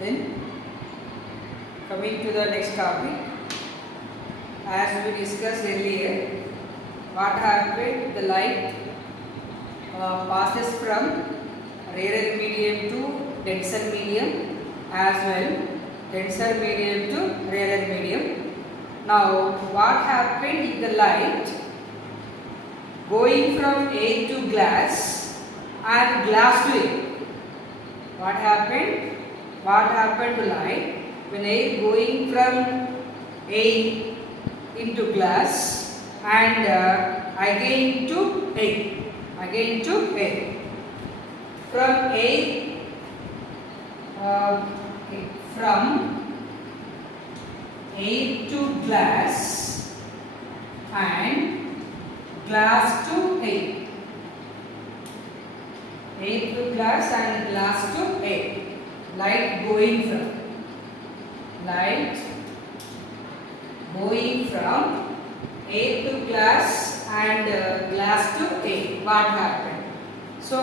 Then coming to the next topic, as we discussed earlier, what happened? The light passes from rarer medium to denser medium, as well denser medium to rarer medium. Now, what happened if the light going from air to glass and glass to air? What happened? What happened to light when air going from air into glass and again to air from air from air to glass and glass to air to glass and glass to air. Light going from air to glass and glass to air. What happened? So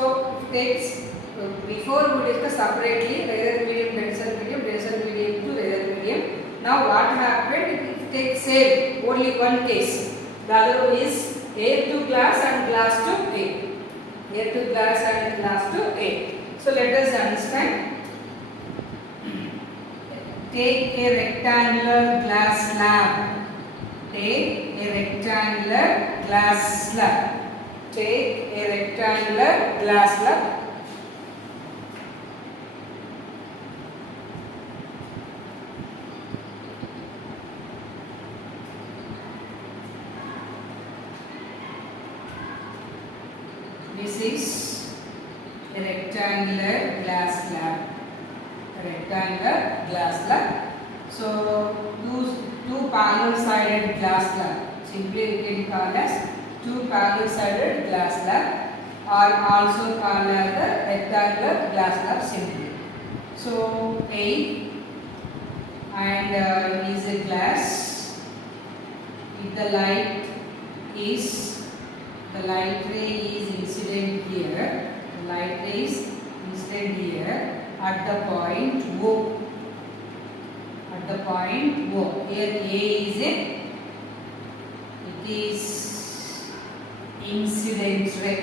before we discuss separately rarer medium, denser medium to rarer medium. Now what happened? If it takes same only one case. The other is air to glass and glass to air. Air to glass and glass to air. So let us understand. Take a rectangular glass slab. Take a rectangular glass slab. Take a rectangular glass slab. This is a rectangular glass slab. Rectangular glass slab. So two parallel sided glass slab. Simply we can call as two parallel sided glass slab, or also called as the rectangular glass slab simply. So A and is a glass. If the light ray is incident here. The light ray is incident here. At the point O. Here A is it is incident ray.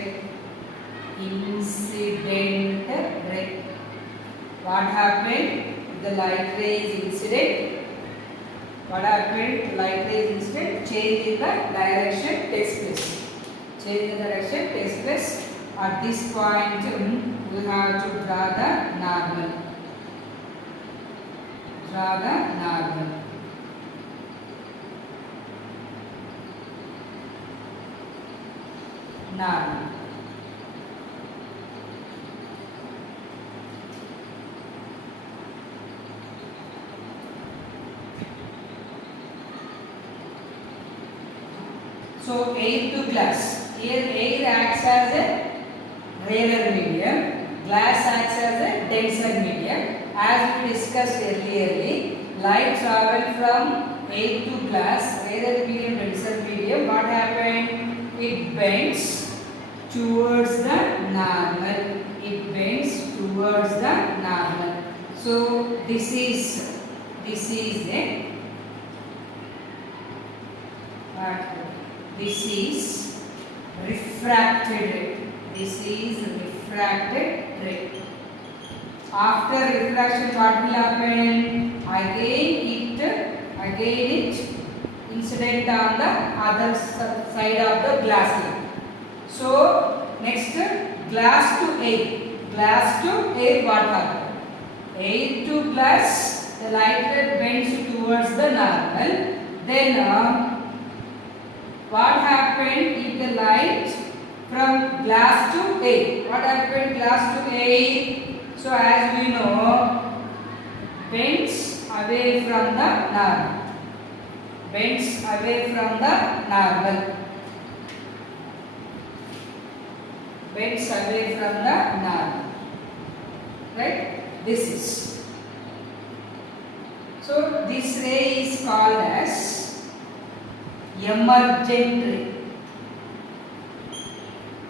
What happened? The light ray is incident. What happened? Light ray is incident. Change in the direction takes place. At this point, we have to draw the normal. So air to glass. Here air acts as a rarer medium, glass acts as a denser medium. As we discussed earlier, light travel from air to glass, rarer medium, denser medium. What happened? It bends towards the normal. So this is refracted ray. After refraction, what will happen? Again it incident on the other side of the glass line. So next, glass to air. What happened? Air to glass, the light ray bends towards the normal. Then what happened if the light from glass to air? What happened? Glass to air. So as we know, bends away from the normal. Right? This is. So this ray is called as emergent ray.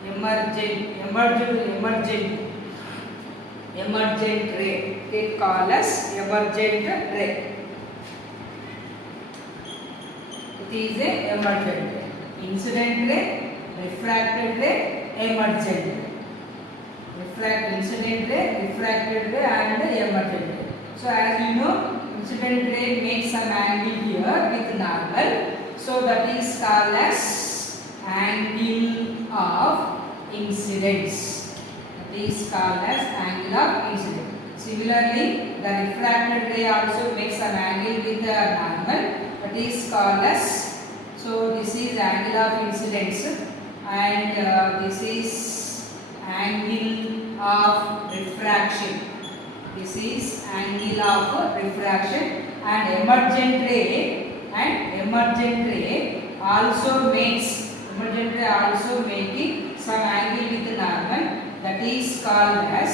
Emergent. emergent ray. It called as emergent ray. It is a emergent ray. Incident ray, refracted ray, emergent ray. Incident ray, refracted ray and emergent ray. So as you know, incident ray makes some angle here with normal. So that is called as angle of incidence. That is called as angle of incidence. Similarly, the refracted ray also makes an angle with the normal. That is called as, so this is angle of incidence and this is angle of refraction. This is angle of refraction, and emergent ray also makes, making some angle with normal. That is called as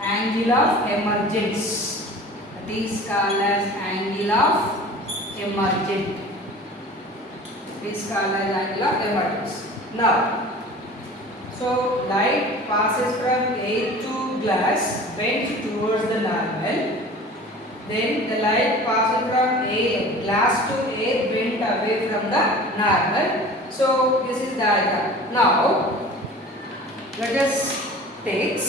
angle of emergence. That is called as angle of emergent. It is called as angle of emergence. Now, so light passes from air to glass, bent towards the normal. Then the light passes from glass to air, bent away from the normal. So this is the diagram. Now let us take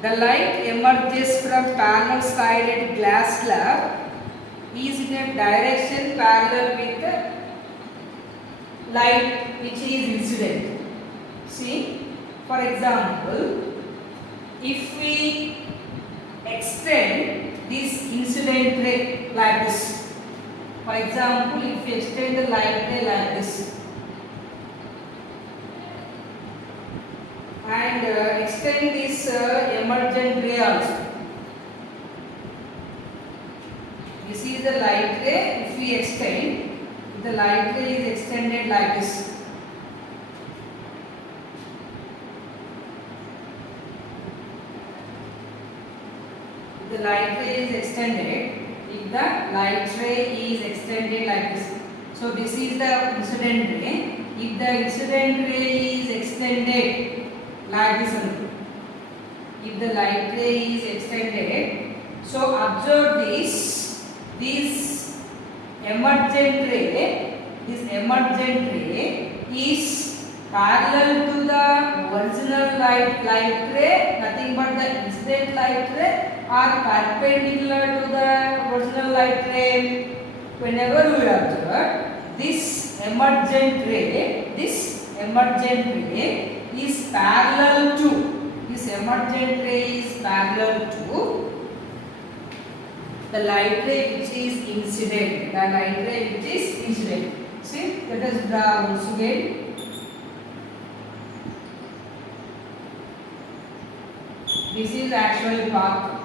the light emerges from parallel sided glass slab is in a direction parallel with the light which is incident. See, for example, if we extend this incident ray like this, for example, if we extend the light ray like this and extend this emergent ray also. This is the light ray. If we extend, the light ray is extended like this. The light ray is extended. If the light ray is extended like this. So this is the incident ray. If the incident ray is extended like this, if the light ray is extended, so observe this emergent ray is parallel to the original light ray, nothing but the incident light ray, or perpendicular to the original light ray. Whenever we observe this emergent ray is parallel to, the light ray which is incident. See, let us draw once again. This is actually path.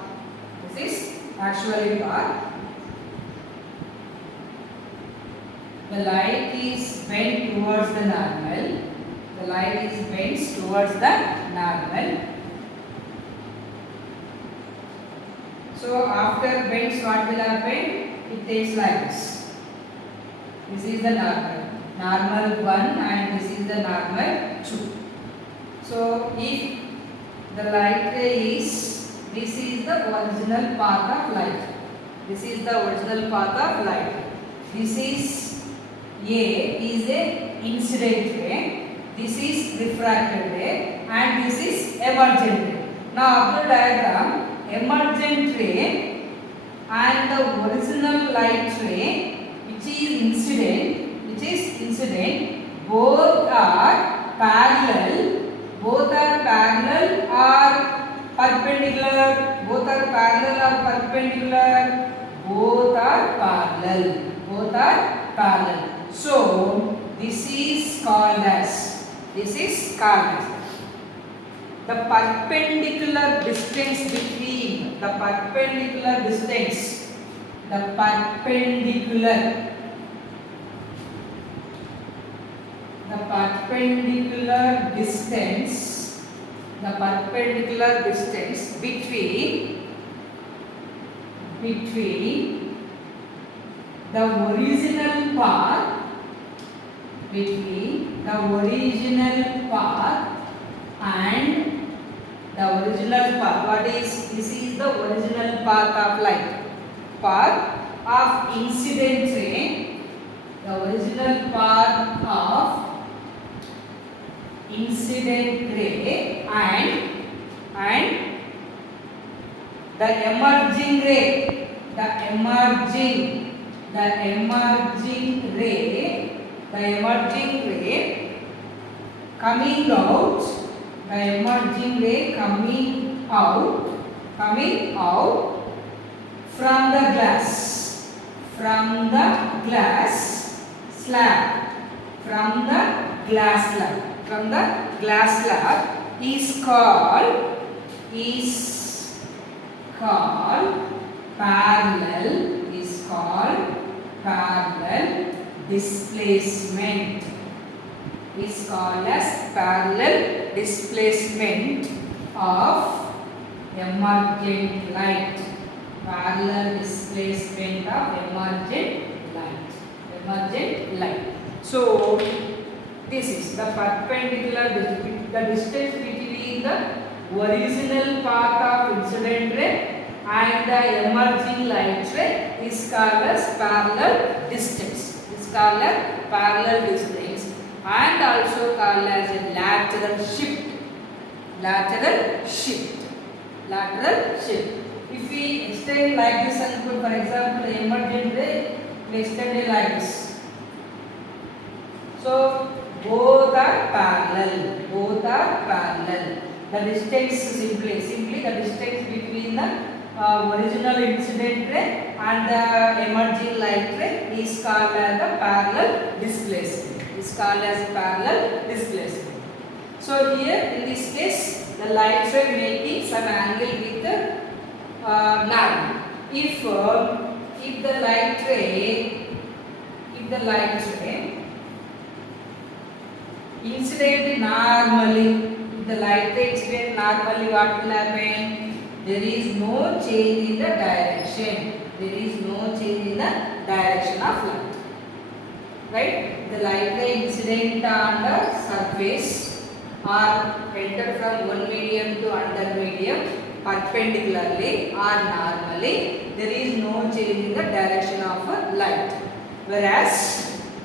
The light is bent towards the normal. So after bends, what will happen? It takes like this. This is the normal 1 and this is the normal 2. So if the light ray is, this is the original path of light. This is a incident ray. This is refracted ray and this is emergent ray. Now observe diagram. Emergent ray and the original light ray which is incident, both are parallel or perpendicular. Both are parallel. So this is called as the perpendicular distance between the perpendicular distance between the original path between the original path and the original path. What is this? Is the original path of light. Path of incident ray. The original path of incident ray and the emerging ray. The emerging ray coming out. The emerging ray coming out from the glass slab is called parallel displacement. Is called as parallel displacement of emergent light. Parallel displacement of emergent light. So this is the perpendicular, the distance between the original path of incident ray and the emerging light ray is called as parallel distance. And also called as a lateral shift. If we extend like this and put, for example, the emergent ray, we extend it like this. So both are parallel. The distance simply the distance between the original incident ray and the emerging light ray is called as the parallel displacement. So here in this case, the light ray making some angle with the normal. If the light ray incident normally, what will happen? There is no change in the direction. Of light. Right? The light ray incident on the surface or enter from one medium to another medium perpendicularly or normally, there is no change in the direction of light. Whereas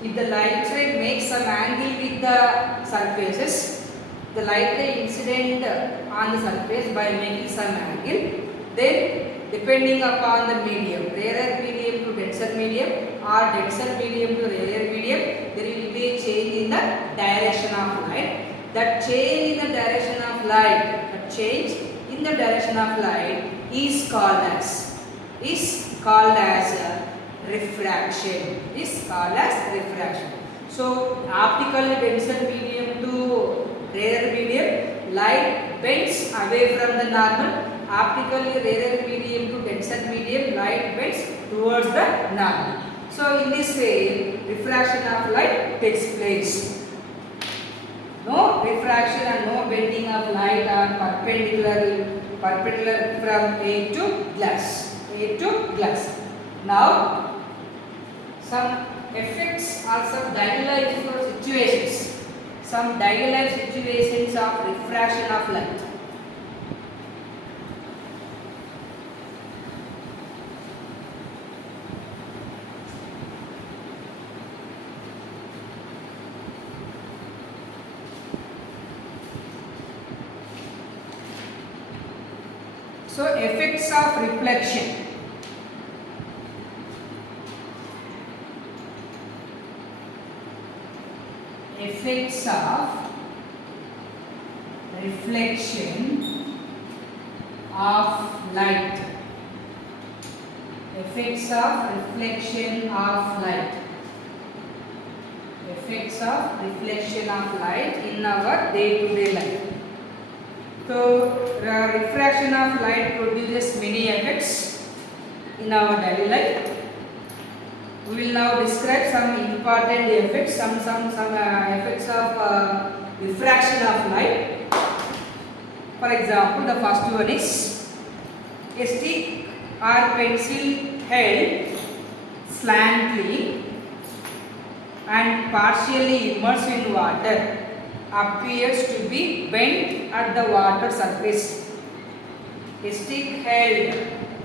if the light ray makes some angle with the surfaces, the light ray incident on the surface by making some angle, then depending upon the medium, rarer medium to denser medium or denser medium to rarer medium, there will be a change in the direction of light. That change in the direction of light is called as refraction. So optically denser medium to rarer medium, light bends away from the normal. Optically rarer medium to denser medium, light bends towards the normal. So in this way, refraction of light takes place. No refraction and no bending of light are perpendicular from A to glass. Now some effects or some diagonal situations of refraction of light. So effects of reflection. Effects of reflection of light. Effects of reflection of light. Effects of reflection of light in our day-to-day life. So refraction of light produces many effects in our daily life. We will now describe some important effects, some effects of refraction of light. For example, the first one is a stick or pencil held slantly and partially immersed in water appears to be bent at the water surface. A stick held,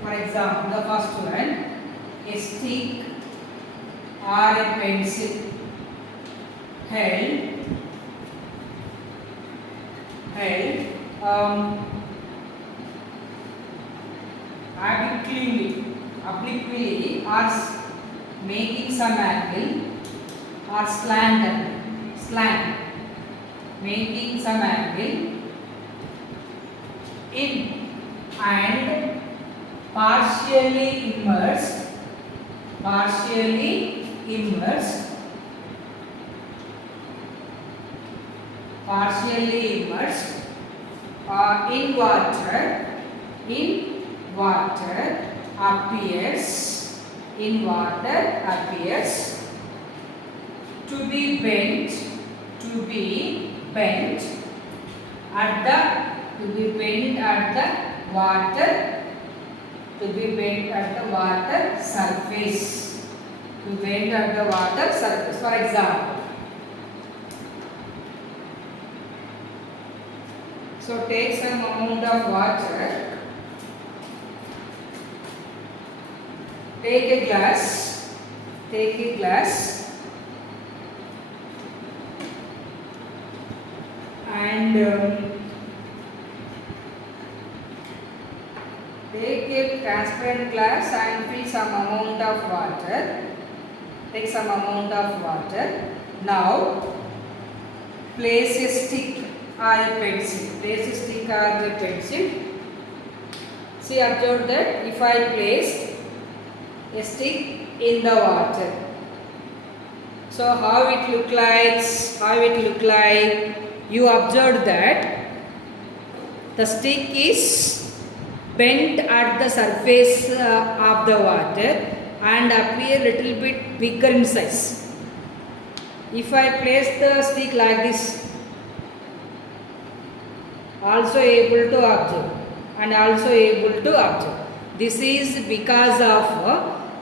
for example, the first one, a stick or a pencil held obliquely or making some angle or slant, making some angle in and partially immersed in water appears to be bent at the water surface. For example, so take some amount of water. Take a glass and take a transparent glass and fill some amount of water. Take some amount of water. Now place a stick or a pencil. See, observe that if I place a stick in the water, so how it look like? You observe that the stick is bent at the surface of the water and appear little bit bigger in size. If I place the stick like this, also able to observe. This is because of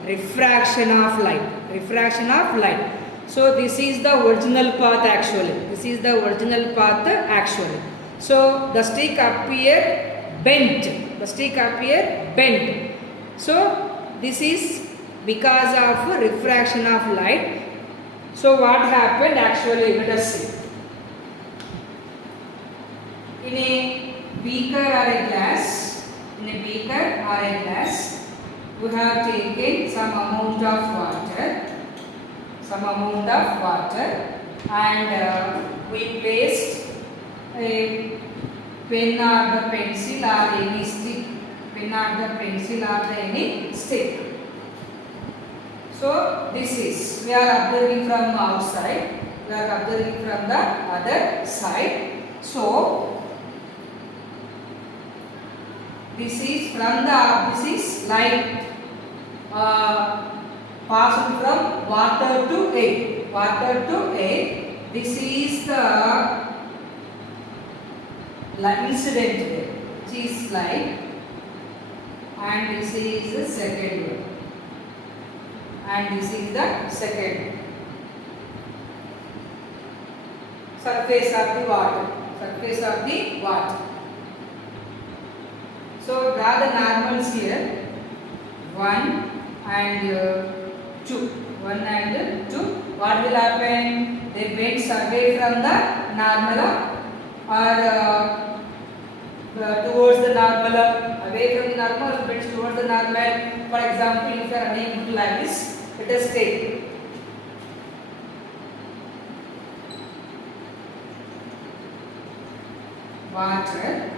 refraction of light. So this is the original path actually. So the stick appear bent. So this is because of refraction of light. So what happened actually? Let us see. In a beaker or a glass, we have taken some amount of water, and we placed a pen or the pencil or any stick. So this is, we are observing from outside, we are observing from the other side. So this is light passing from water to air. This is the incident ray, which is light, and this is the second one, and this is the second surface of the water. So draw the normals here, 1 and 2. What will happen? They bend away from the normal or towards the normal, away from the normal, bends towards the normal. For example, if you are running like this, let us take water.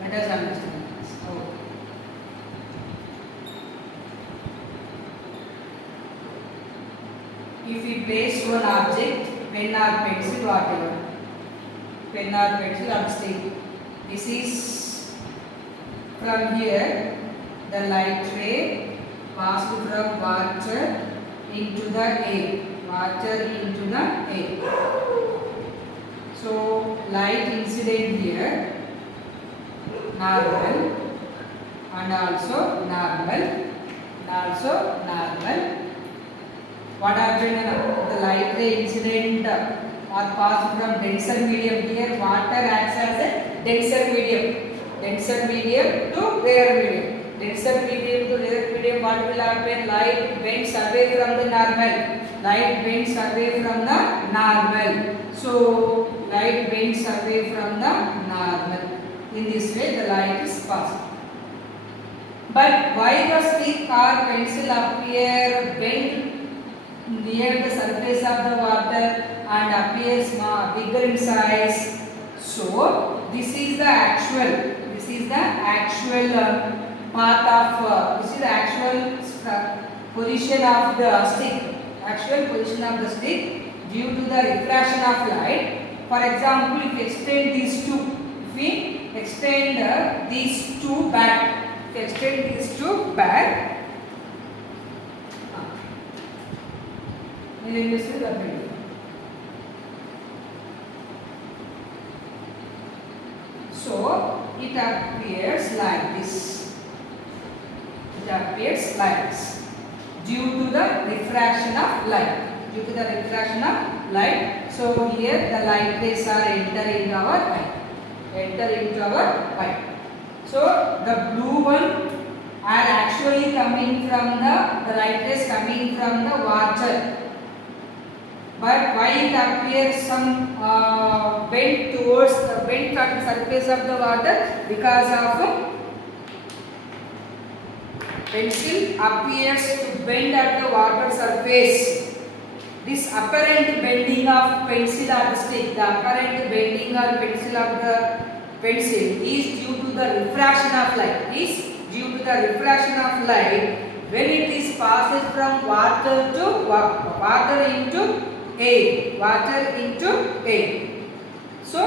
Let us understand this. If we place one object, pen or pencil, whatever, pen or pencil or stick, this is from here, the light ray passed from water into the air. So light incident here, normal, and also normal. also normal. What happened? The light ray incident or passed from denser medium. Here water acts as a denser medium. Denser medium to rarer medium. Denser medium to rarer medium, what will happen? Light bends away from the normal. Light bends away from the normal. So light bends away from the normal. In this way the light is passed. But why the stick or pencil appear bent near the surface of the water and appears bigger in size? So this is the actual path of this is the actual position of the stick. Actual position of the stick due to the refraction of light. For example, if we extend these two back, so it appears like this. Due to the refraction of light. So here the light rays are enter into our eye. So the blue one are actually coming from the light rays coming from the water. But why it appears some bent towards the surface of the water? Because of pencil appears to bend at the water surface. This apparent bending of pencil or the stick, the apparent bending or pencil of the pencil is due to the refraction of light. When it is passes from water into air. So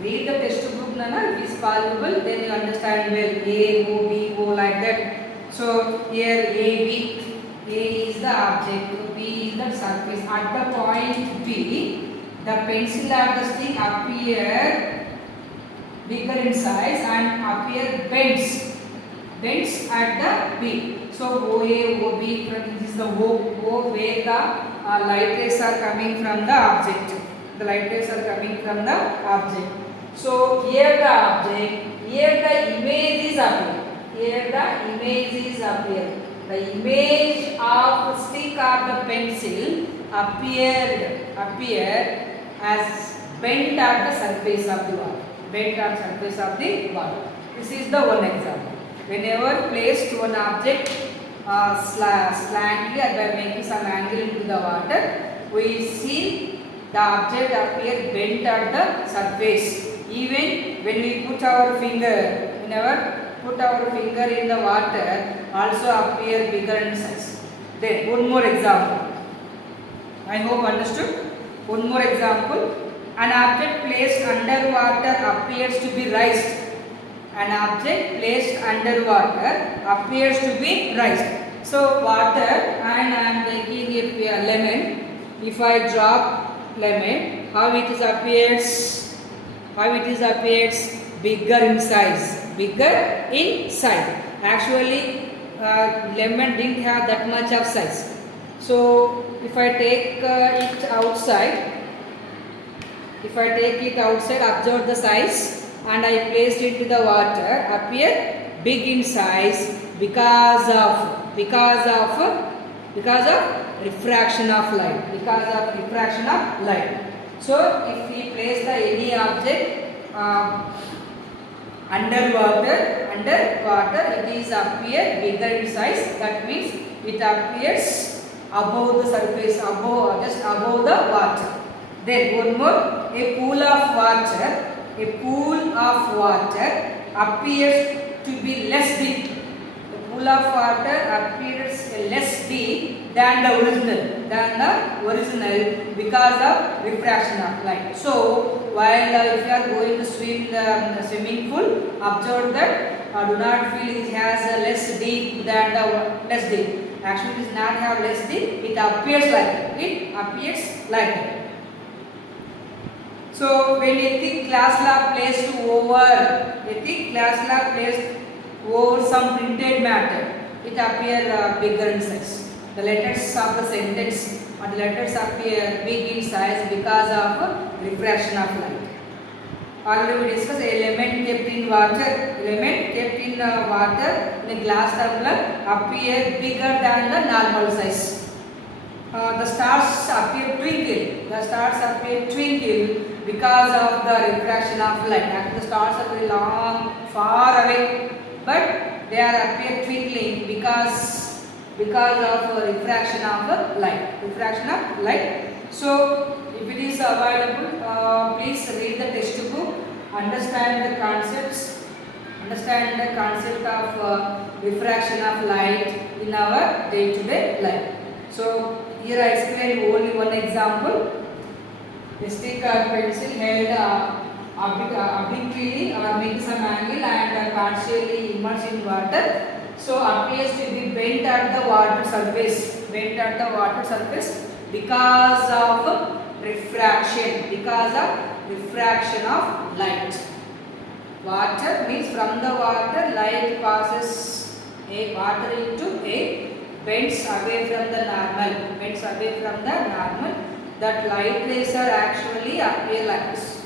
read the textbook, Nana. If it is possible, then you understand well. A, O, B, O, like that. So here A is the object, B is the surface. At the point B, the pencil or the stick appear bigger in size and appear bends at the B. So OA, OB, this is the O where the light rays are coming from the object. So here the object, here the image is appear. The image of stick or the pencil appear as bent at the surface of the water. This is the one example. Whenever placed one object slantly by making some angle into the water, we see the object appear bent at the surface. Even when we put our finger in the water, also appear bigger in size. Then one more example. I hope understood. One more example. An object placed underwater appears to be raised. So water, and I am taking a lemon. If I drop lemon, how it appears? Bigger in size. Actually, lemon didn't have that much of size. So if I take it outside, observe the size, and I place it into the water, appear big in size because of refraction of light. So if we place any object underwater, it is appear bigger in size. That means it appears above the surface, just above the water. Then one more, a pool of water appears to be less deep. The pool of water appears less deep than the original because of refraction of light. So while if you are going to swim in the swimming pool, observe that do not feel it has a less deep than the less deep. Actually, it does not have less deep. It appears like that. So when a thick glass slab placed over some printed matter, it appear bigger in size. The letters of the sentence or the letters appear big in size because of refraction of light. Already we discussed element kept in water. Element kept in water in a glass tumbler appear bigger than the normal size. The stars appear twinkle. The stars appear twinkle because of the refraction of light. Actually, the stars are very long, far away, but they are appear twinkling because of refraction of light. Refraction of light. So, if it is available, please read the textbook, understand the concepts, understand the concept of refraction of light in our day-to-day life. So, here I explain only one example. A stick or pencil held obliquely or makes some angle and partially immersed in water. So, appears to be bent at the water surface. Bent at the water surface because of refraction. Because of refraction of light. Water means from the water light passes a water into a bends away from the normal. Bends away from the normal. That light rays are actually appear like this.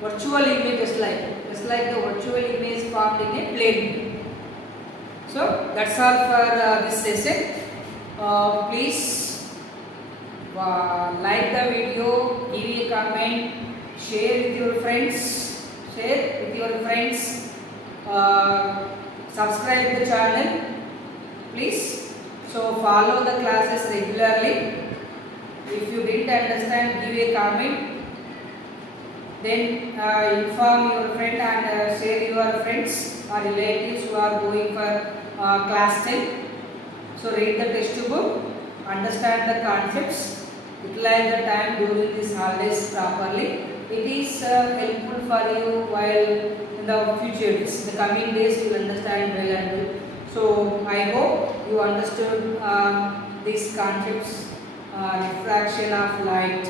Virtual image just like the virtual image formed in a plane. So that's all for this session. Please like the video, give a comment, share with your friends, subscribe the channel, please. So follow the classes regularly. If you didn't understand, give a comment. Then inform your friend and share your friends or relatives who are going for class 10. So read the textbook, understand the concepts, utilize the time during these holidays properly. It is helpful for you while in the future days. The coming days you will understand well and well. So I hope you understood these concepts, refraction of light.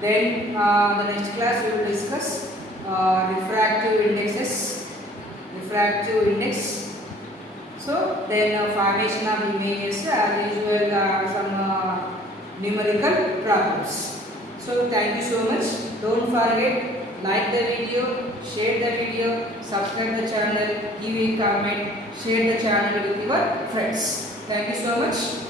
Then the next class we will discuss refractive indexes, refractive index. So then formation of images, as usual some numerical problems. So thank you so much. Don't forget, like the video, share the video, subscribe the channel, give a comment, share the channel with your friends. Thank you so much.